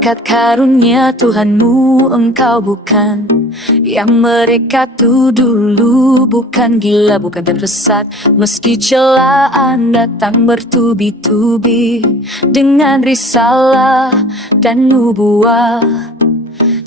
berkat karunia Tuhanmu engkau bukan yang mereka tuduh dulu. Bukan gila, bukan tersesat, meski celaan datang bertubi-tubi dengan risalah dan nubuah.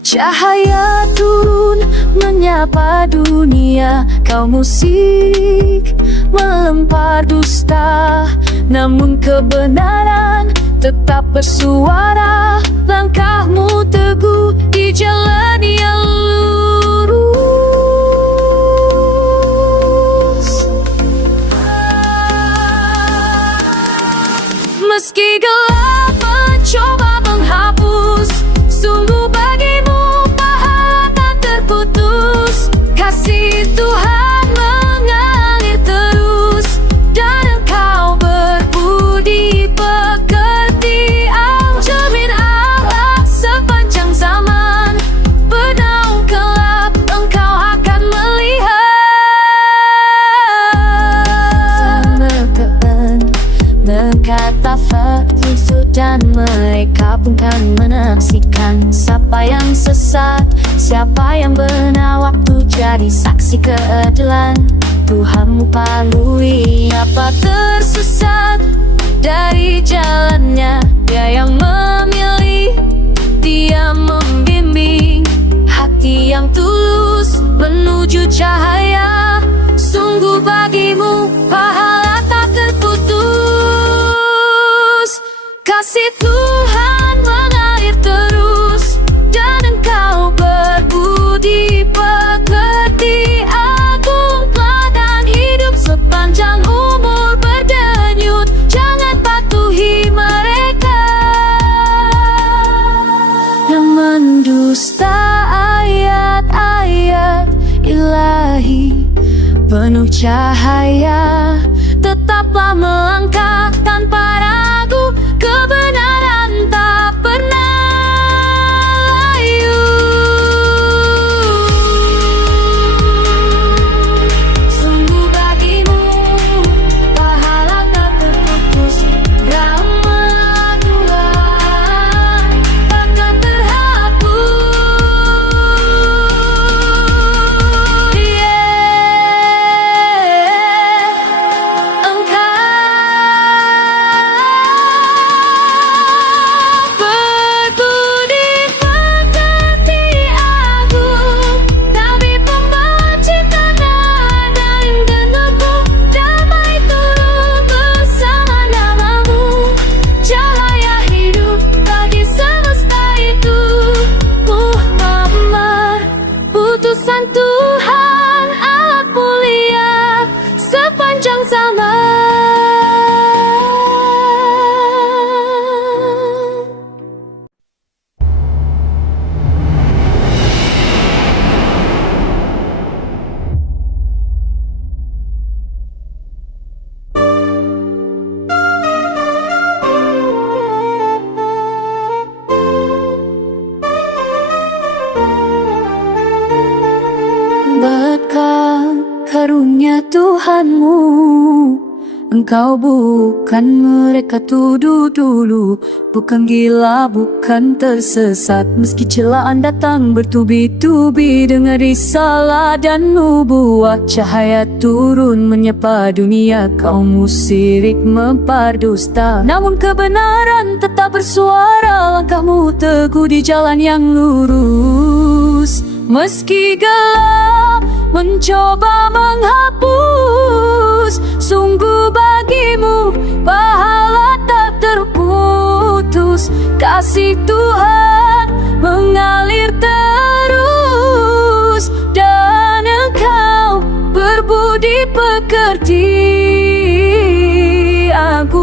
Cahaya turun menyapa dunia, kau musik melempar dusta, namun kebenaran tetap bersuara. Langkahmu teguh di jalan yang lurus, meski gelap mencoba menghapus, sungguh bagimu pahala tak terputus. Kasih Tuhan mengalir terus, dan engkau berbudi pekerti. Cermin Allah sepanjang zaman, bernaung gelap engkau akan melihat. Berkata Yesus dan mereka pun kan menyaksikan siapa yang sesat, siapa yang benar. Waktu jadi saksi keadilan, Tuhanmu palui apa tersesat dari jalannya. Dia yang memilih, Dia membimbing hati yang tulus menuju cahaya. Sungguh bagimu pahala tak terputus. Kasih Tuhan mengalir terus, dan engkau berbudi pekerti. Agung teladan hidup sepanjang umur berdenyut, jangan patuhi mereka yang mendusta ayat-ayat ilahi. Penuh cahaya, tetaplah melangkah tanpa ragu, kebenaran tak pernah layu. Sungguh bagimu pahala tak terputus, rahmat Tuhan takkan terhapus. Putusan Tuhan Allah mulia sepanjang zaman. Berkat karunia Tuhanmu engkau bukan mereka tuduh dulu. Bukan gila, bukan tersesat, meski celaan datang bertubi-tubi dengan risalah dan nubuah. Cahaya turun menyapa dunia, kaum musyrik mempar dusta, namun kebenaran tetap bersuara. Langkahmu teguh di jalan yang lurus, meski gelap mencoba menghapus, sungguh bagimu pahala tak terputus. Kasih Tuhan mengalir terus, dan engkau berbudi pekerti. Agung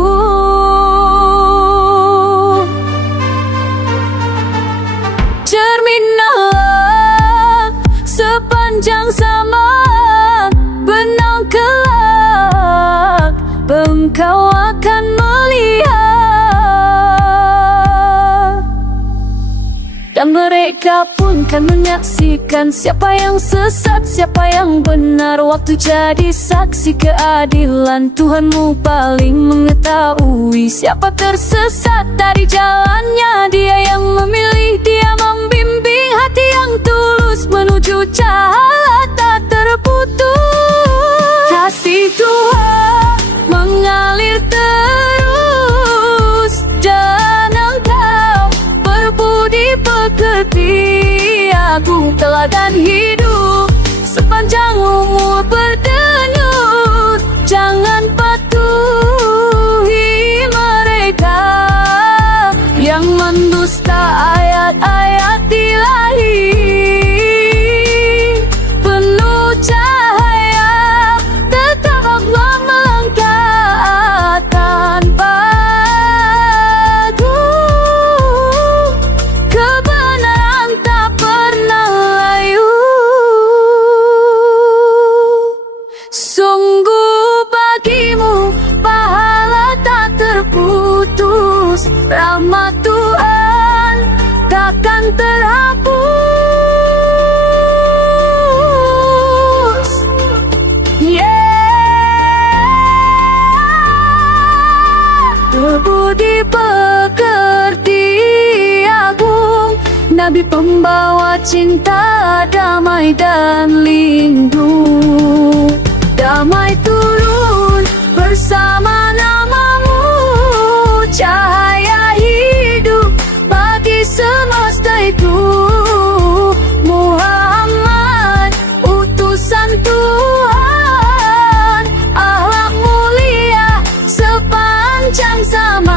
cermin Allah sepanjang zaman, benang kelak engkau akan melihat. Dan mereka pun akan menyaksikan siapa yang sesat, siapa yang benar. Waktu jadi saksi keadilan, Tuhanmu paling mengetahui siapa tersesat dari jalannya. Dia yang memilih, Dia membimbing hati yang tulus menuju cahaya tak terputus. Kasih Tuhan mengalir terus, dan Engkau berbudi pekerti agung. Teladan hidup sepanjang umur berdenyut, jangan patuhi mereka yang mendusta ayat-ayat ilahi. Penuh cahaya, tetaplah melangkah tanpa ragu. Kebenaran tak pernah layu. Sungguh bagimu pahala tak terputus, rahmat Tuhan takkan terhapus. Berbudi pekerti agung, Nabi pembawa cinta, damai dan lindung. Damai turun bersama namamu, cahaya hidup bagi semesta itu. Muhammad, utusan Tuhan, akhlak mulia sepanjang zaman.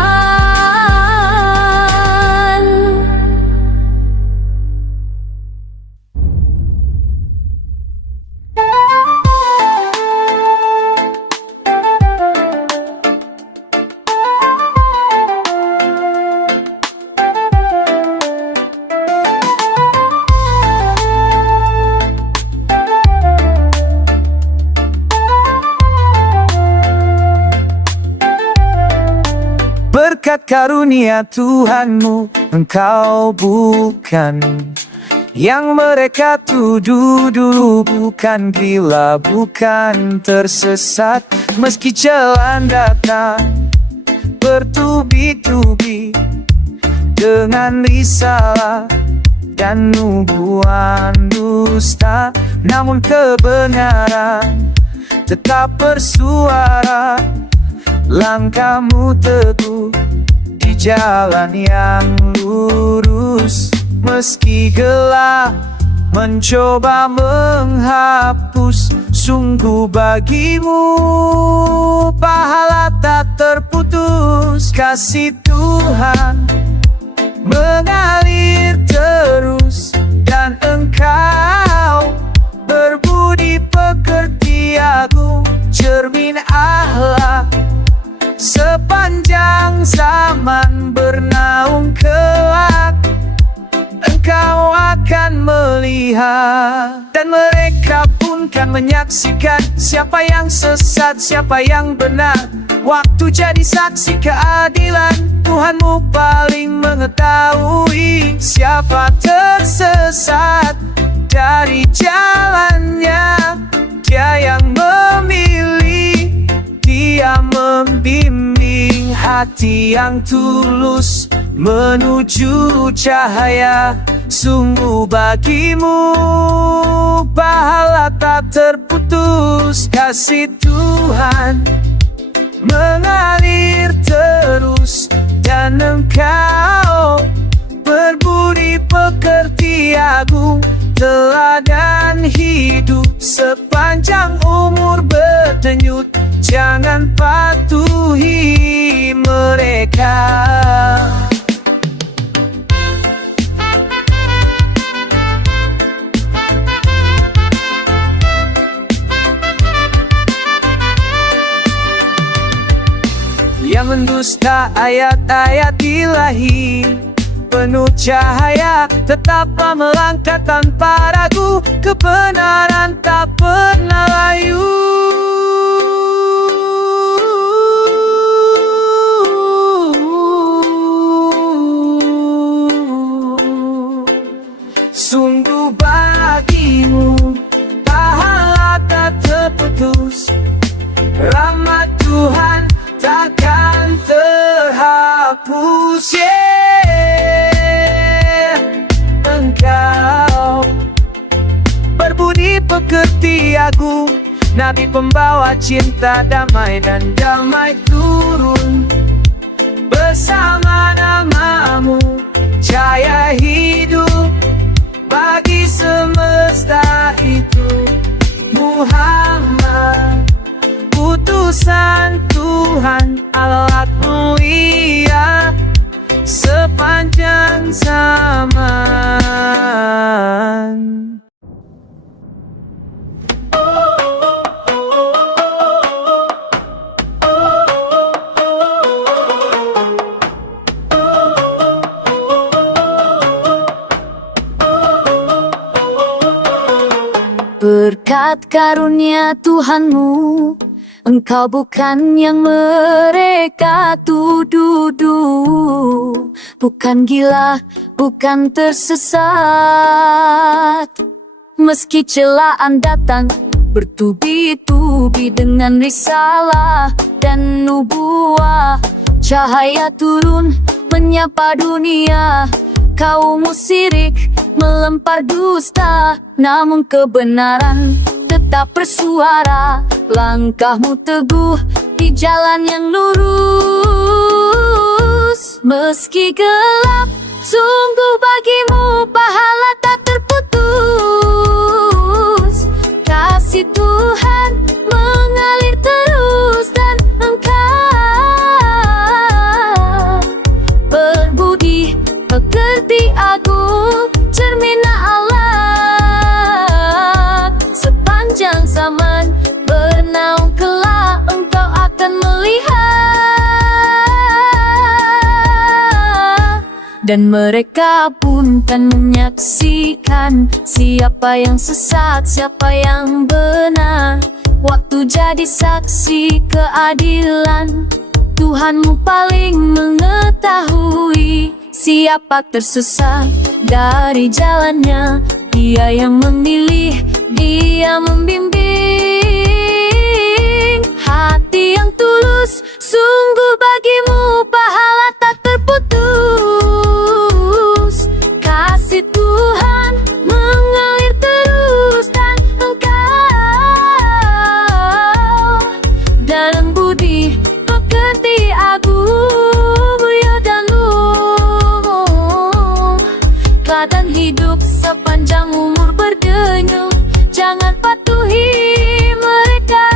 Berkat karunia Tuhanmu, Engkau bukan yang mereka tuduh dulu, bukan gila, bukan tersesat. Meski jalan datang bertubi-tubi dengan risalah dan nubuatan dusta, namun kebenaran tetap bersuara. Langkahmu teguh di jalan yang lurus, meski gelap mencoba menghapus. Sungguh bagimu pahala tak terputus. Kasih Tuhan mengalir terus, dan Engkau berbudi pekerti agung. Cermin akhlak sepanjang zaman bernaung kelak. Engkau akan melihat, dan mereka pun kan menyaksikan siapa yang sesat, siapa yang benar. Waktu jadi saksi keadilan, Tuhanmu paling mengetahui siapa tersesat dari jalannya. Dia yang memilih, Dia membimbing hati yang tulus menuju cahaya. Sungguh bagimu pahala tak terputus. Kasih Tuhan mengalir terus, dan Engkau berbudi pekerti agung. Teladan hidup sepanjang umur berdenyut, jangan patuhi mereka. Yang mendusta ayat-ayat ilahi, penuh cahaya, tetaplah melangkah tanpa ragu. Kebenaran tak pernah layu. Sungguh tulus, rahmat Tuhan takkan terhapus. Engkau berbudi pekerti agung, Nabi pembawa cinta, damai dan damai turun bersama namamu, cahaya hidup bagi semesta itu. Muhammad, utusan Tuhan, alat mulia sepanjang zaman. Berkat karunia Tuhanmu, Engkau bukan yang mereka tuduh, bukan gila, bukan tersesat. Meski celaan datang bertubi-tubi dengan risalah dan nubuah, cahaya turun menyapa dunia. Kaum musyrik melempar dusta, namun kebenaran tetap bersuara. Langkahmu teguh di jalan yang lurus. Meski gelap, sungguh bagimu pahala tak terputus. Kasih Tuhan mengalir terus dan Engkau berbudi pekerti agung, cermin Allah. Sepanjang zaman bernaung kelak, Engkau akan melihat, dan mereka pun kan menyaksikan siapa yang sesat, siapa yang benar. Waktu jadi saksi keadilan, Tuhanmu paling mengetahui siapa tersesat dari jalannya. Dia yang memilih, Dia membimbing. Hati yang tulus, sungguh bagimu pahala tak terputus. Kasih Tuhan mengalir terus dan Engkau dalam budi pekerti agung, dan hidup sepanjang umur berdenyut. Jangan patuhi mereka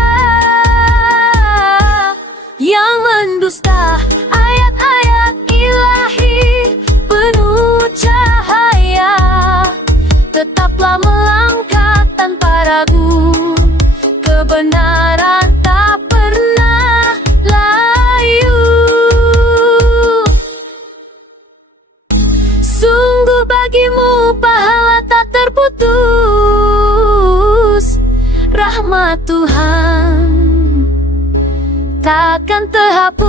yang mendusta ayat-ayat ilahi penuh cahaya. Tetaplah melangkah tanpa ragu, kebenaran tak pernah layu. Sungguh bagimu pahala tak terputus. Rahmat Tuhan takkan terhapus.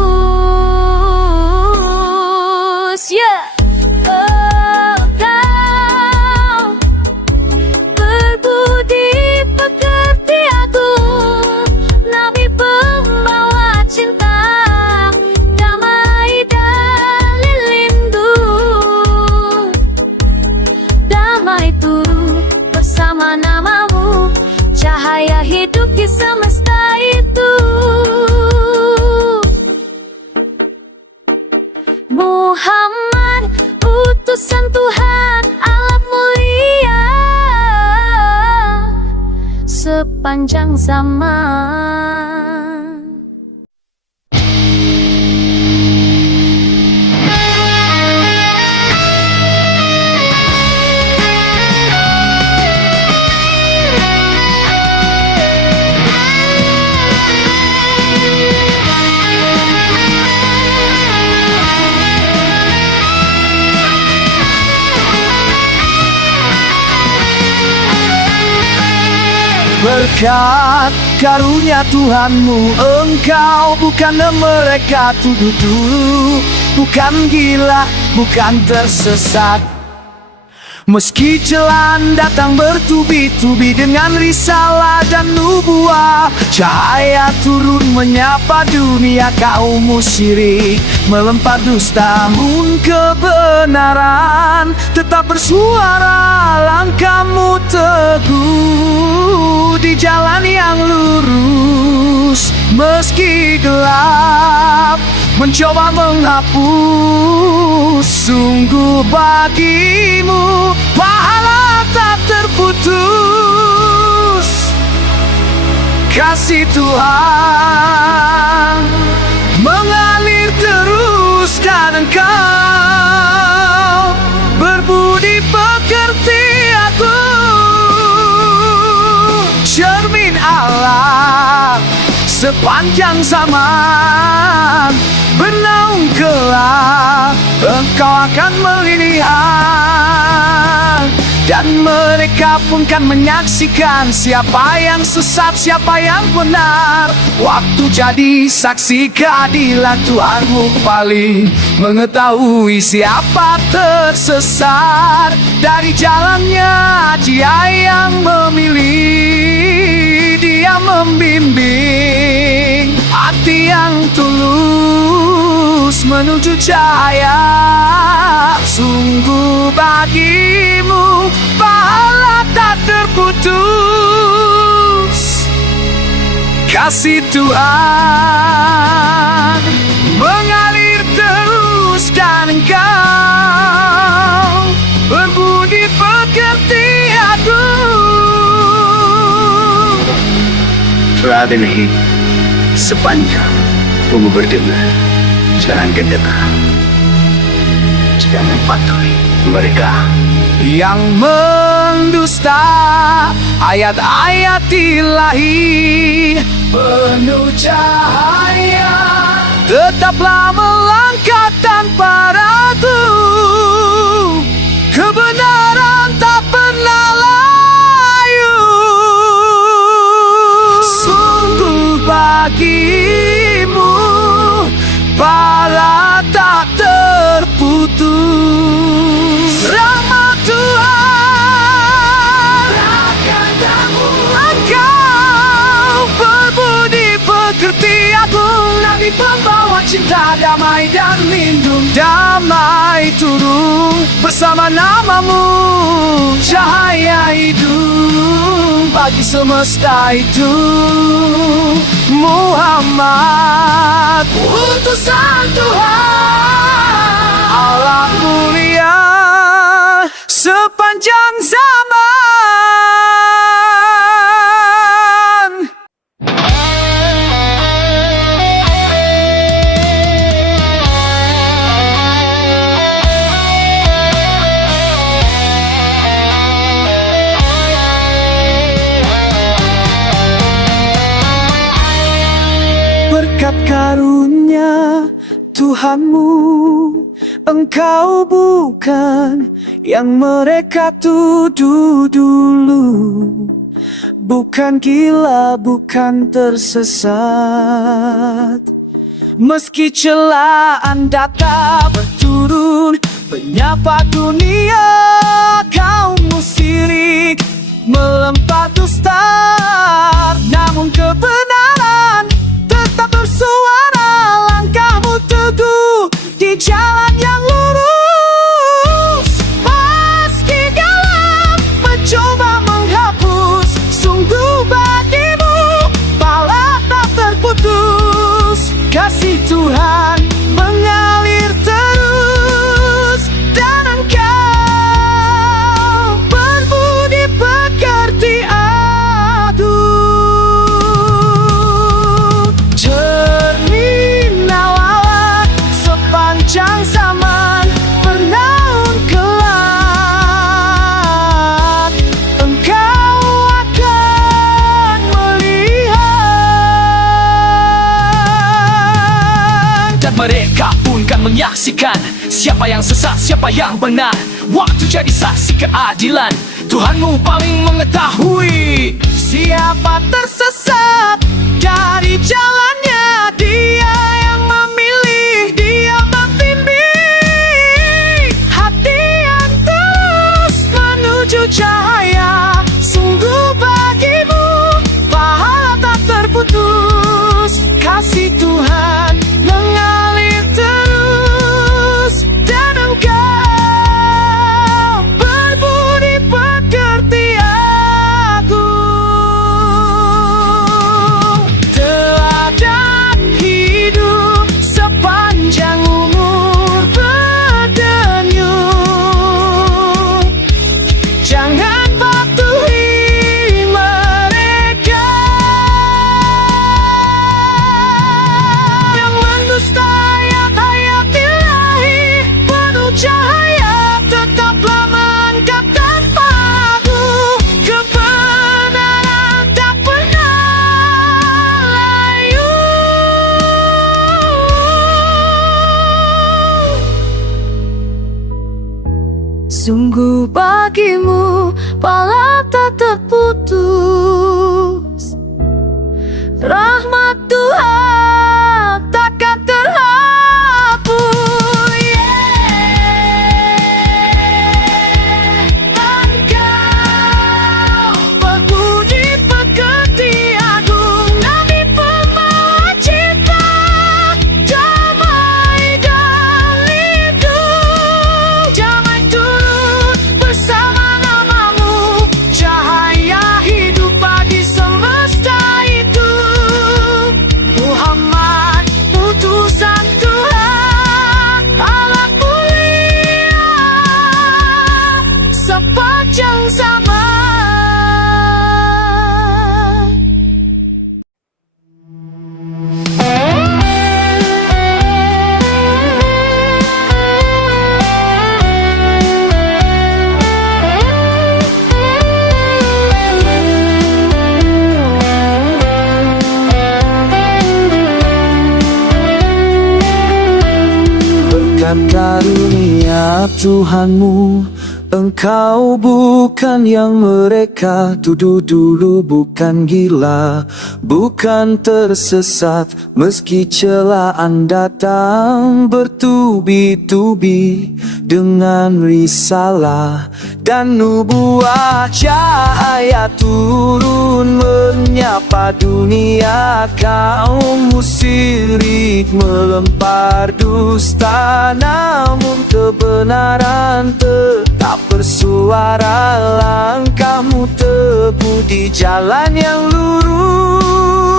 Kau berbudi pekerti agung, Nabi pembawa cinta, damai dan lindung. Damai turun bersama namamu, cahaya hidup di semesta itu. Muhammad, utusan Tuhan, alat mulia sepanjang zaman. Berkat karunia Tuhanmu, Engkau bukan mereka tuduh dulu, bukan gila, bukan tersesat. Meski celaan datang bertubi-tubi dengan risalah dan nubuah, cahaya turun menyapa dunia kaum musyrik melempar dusta. Namun kebenaran tetap bersuara, langkahmu teguh di jalan yang lurus. Meski gelap mencoba menghapus, sungguh bagimu pahala tak terputus. Kasih Tuhan mengalir terus dan engkau berbudi pekerti aku, cermin Allah sepanjang zaman. Bernaung kelak engkau akan melihat, dan mereka pun kan menyaksikan siapa yang sesat, siapa yang benar. Waktu jadi saksi keadilan, Tuhanmu paling mengetahui siapa tersesat. Dari jalannya Dia yang memilih, Dia membimbing hati yang tulus menuju cahaya. Sungguh bagimu pahala tak terputus. Kasih Tuhan mengalir terus dan engkau berbudi pekerti aku. Saat ini sepanjang bumi berdengar, jangan gentar, jangan patuhi mereka yang mendusta ayat-ayat Ilahi penuh cahaya. Tetaplah melangkah tanpa ragu, kebenaran tak pernah layu. Sungguh bagimu pahala tak terputus. Rahmat Tuhan akan kamu, engkau berbudi pekerti agung, Nabi pembawa cinta, damai dan lindung. Damai turun bersama namamu, cahaya hidup bagi semesta itu. Muhammad, utusan Tuhan, Allah mulia sepanjang zaman. Berkat karunia Tuhanmu, engkau bukan yang mereka tuduh dulu. Bukan gila, bukan tersesat. Meski celaan datang berturun menyapa dunia kaum musyrik melempar dusta, namun kebenaran tetap bersuara. Langkahmu teguh di jalan yang lurus. Meski gelap mencoba menghapus, sungguh bagimu pahala tak terputus. Kasih Tuhan mengalir terus dan engkau berbudi pekerti aku. Cermin Allah sepanjang zaman, bernaung kelak engkau akan melihat, dan mereka pun kan menyaksikan siapa yang sesat, siapa yang benar. Waktu jadi saksi keadilan, Tuhanmu paling mengetahui siapa tersesat. Dari jalannya Dia yang memilih, Dia membimbing hati yang tulus Sungguh bagimu pahala tak terputus. Rahmat Tuhan takkan terhapus. Engkau berbudi pekerti agung, Nabi pembawa cinta, damai dan lindung. Damai turun bersama namamu, cahaya hidup bagi semesta itu. Muhammad utusan Tuhan, Allah mulia sepanjang zaman. Berkat karunia Tuhanmu, Engkau bukan yang mereka tuduh dulu, bukan gila, bukan tersesat, meski celaan datang bertubi-tubi dengan risalah dan nubuah. Cahaya turun menyapa dunia, kaum musyrik melempar dusta, namun kebenaran tetap bersuara. Langkahmu teguh di jalan yang lurus,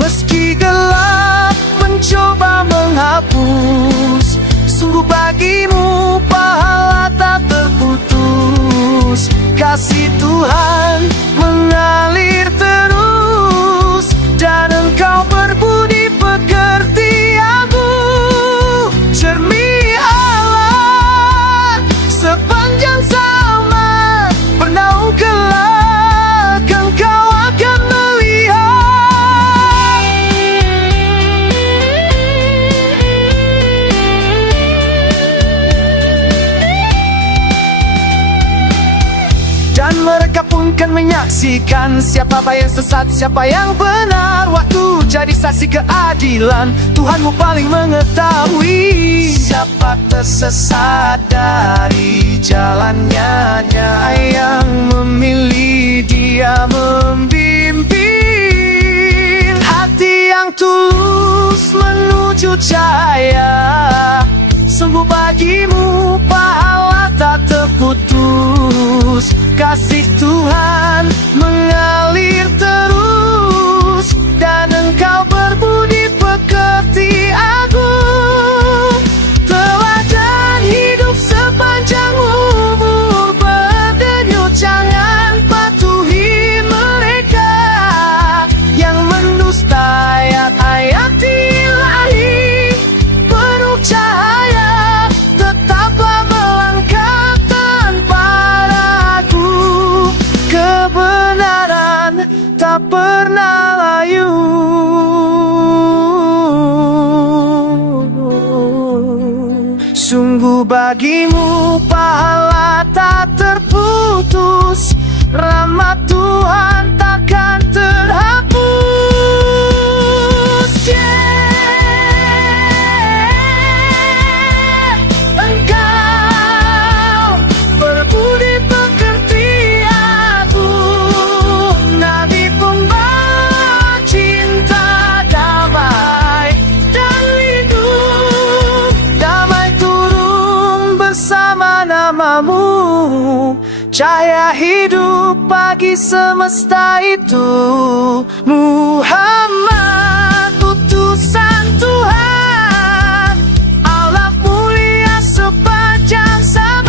meski gelap mencoba menghapus. Sungguh bagimu pahala tak terputus. Kasih Tuhan mengalir terus, dan Engkau berbudi pekerti agung. Cermin Allah sepanjang zaman, bernaung kelak Engkau akan melihat. Dan mereka pun kan menyaksikan siapa yang sesat, siapa yang benar. Waktu jadi saksi keadilan, Tuhanmu paling mengetahui siapa tersesat dari jalannya. Yang memilih Dia membimbing hati yang tulus menuju cahaya. Sungguh bagimu pahala tak terputus. Kasih Tuhan mengalir terus, dan Engkau berbudi pekerti agung. Teladan hidup sepanjang umur berdenyut, jangan patuhi mereka yang mendusta ayat-ayat Ilahi. Penuh cahaya, tetaplah melangkah tanpa ragu. Kebenaran tak pernah layu. Sungguh bagimu pahala tak terputus. Rahmat Tuhan takkan terhapus. Engkau berbudi pekerti agung, Nabi pembawa cinta, damai dan lindung. Damai turun bersama namamu, cahaya hidup bagi semesta itu. Muhammad utusan Tuhan, Allah mulia sepanjang zaman.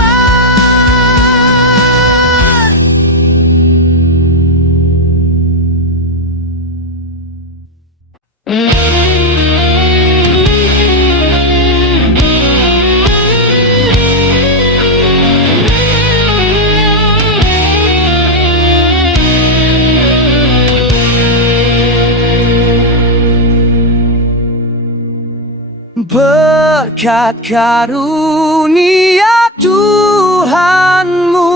Berkat karunia Tuhanmu.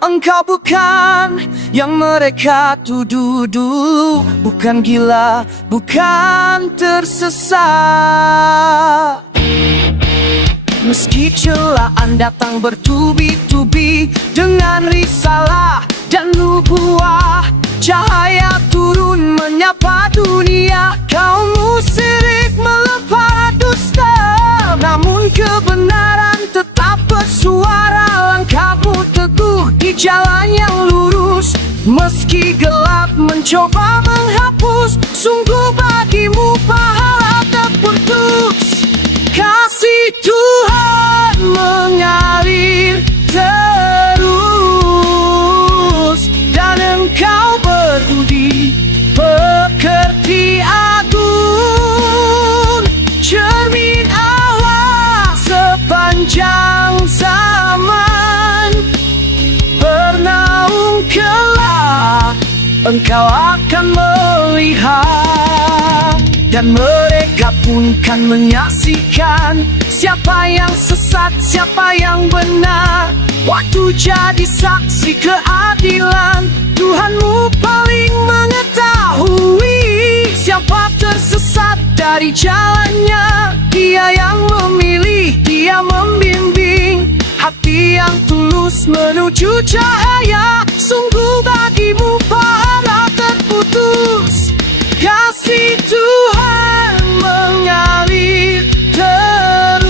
Engkau bukan yang mereka tuduh dulu, bukan gila, bukan tersesat. Meski celaan datang bertubi-tubi dengan risalah dan nubuah, cahaya turun menyapa dunia. Kaum musyrik melempar dusta, namun kebenaran tetap bersuara. Langkahmu teguh di jalan yang lurus, meski gelap mencoba menghapus. Sungguh bagimu pahala terputus. Kasih Tuhan mengalir terus, dan Engkau berbudi pekerti agung. Cermin Allah sepanjang zaman, bernaung kelak Engkau akan melihat, dan mereka pun kan menyaksikan siapa yang sesat, siapa yang benar. Waktu jadi saksi keadilan, Tuhanmu paling mengetahui siapa tersesat dari jalannya. Dia yang memilih, Dia membimbing hati yang tulus menuju cahaya. Sungguh bagimu pahala terputus. Kasih Tuhan mengalir terus,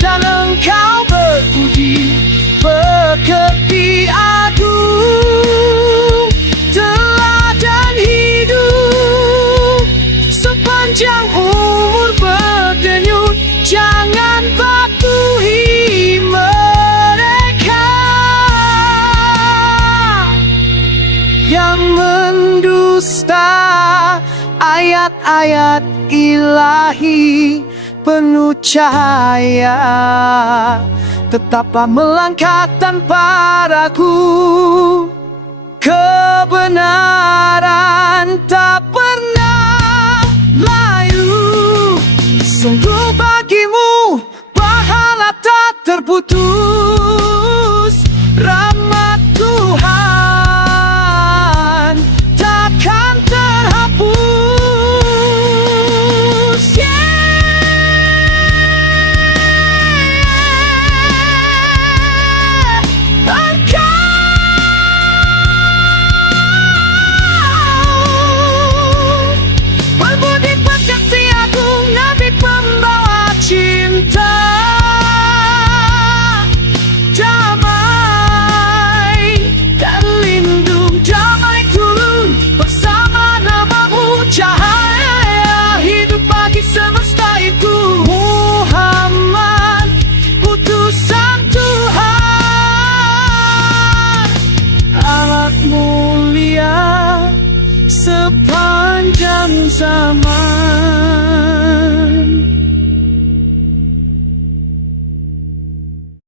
dan Engkau berbudi pekerti agung. Teladan hidup sepanjang umur berdenyut, jangan patuhi mereka yang mendusta ayat-ayat ilahi penuh cahaya. Tetaplah melangkah tanpa ragu, kebenaran tak pernah layu. Sungguh bagimu pahala tak terputus. Rahmat Tuhan takkan terhapus. Engkau berbudi pekerti agung, Nabi pembawa cinta. Damai dan lindung, damai turun bersama namamu. Cahaya hidup bagi semesta itu. Muhammad, utusan Tuhan, amat mulia sepanjang zaman.